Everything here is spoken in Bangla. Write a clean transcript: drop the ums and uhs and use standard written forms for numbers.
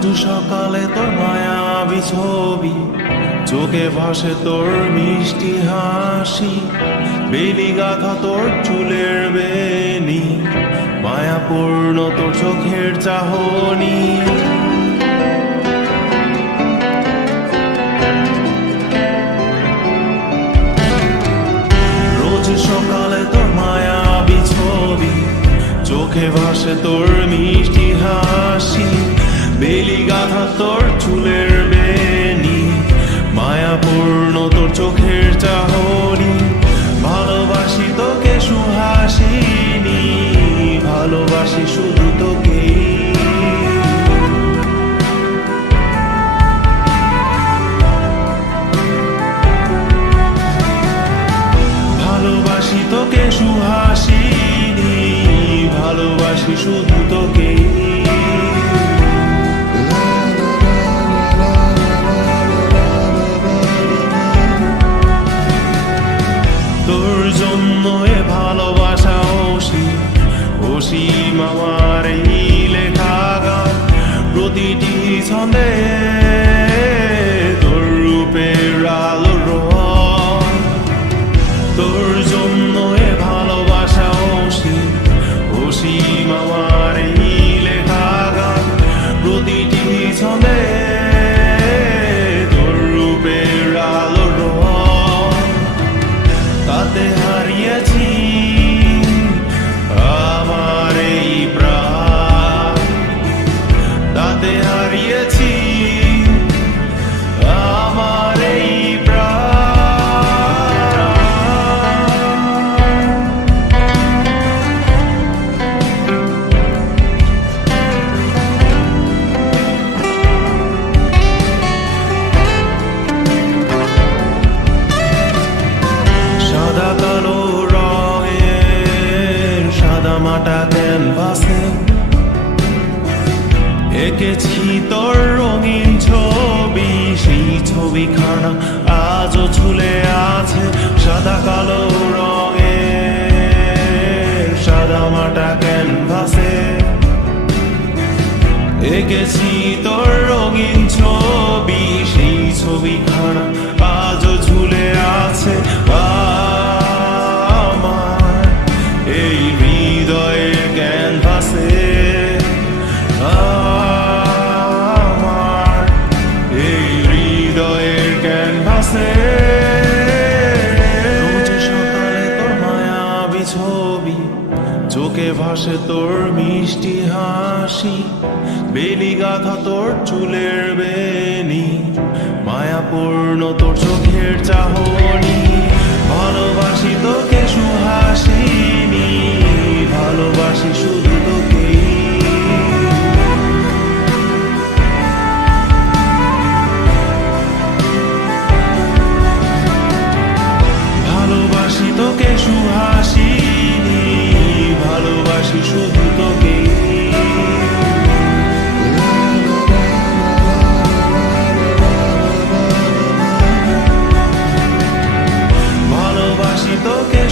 রোজ সকালে তোর মায়াবী ছবি, চোখে ভাসে তোর মিষ্টি হাসি, বেলি গাথা তোর চুলের বেনি, মায়াপূর্ণ তোর চোখের চাহনি। রোজ সকালে তোর মায়াবী ছবি, চোখে ভাসে তোর মিষ্টি হাসি, বেলি গাথা তোর চুলের বেনি, মায়াপূর্ণ তোর চোখের চাহনি। ভালোবাসি তোকে সুহাসিনী, ভালোবাসি শুধু তোকে। ভালোবাসি তোকে সুহাসিনী, ভালোবাসি শুধু তোকে। তোর জন্য এ ভালোবাসা অসীম আমার এই লেখা গান, প্রতিটি ছন্দে তোর রূপের আলো রং। তোর জন্য এ ভালোবাসা অসীম আমার এই লেখা গান, প্রতিটি ছন্দে তোর রূপের আলো রং। তাতে হারিয়েছি আমার এই প্রাণ, তাতে হারিয়েছি আমার এই সাদা কালো রঙের সাদামাটা ক্যানভাসে এঁকেছি তোর রঙিন ছবি, সেই ছবিখানা আজও ঝুলে আছে। সাদা কালো রঙের সাদামাটা ক্যানভাসে এঁকেছি তোর রঙিন ছবি, সেই ছবিখানা আজও ঝুলে আছে আমার এই হৃদয়ের ক্যানভাসে। আমার এই হৃদয়ের ক্যানভাসে রোজ সকালে তোর মায়াবী ছবি, চোখে ভাসে তোর মিষ্টি হাসি, বেলি গাথা তোর চুলের বেনি, মায়াপূর্ণ তোর চোখের চাহনি। ভালোবাসি তোকে সুহাসিনী, ভালোবাসি শুধু তোকে। ভালোবাসি তোকে সুহাসিনী, ভালোবাসি শুধু তোকে। ভালোবাসি তোকে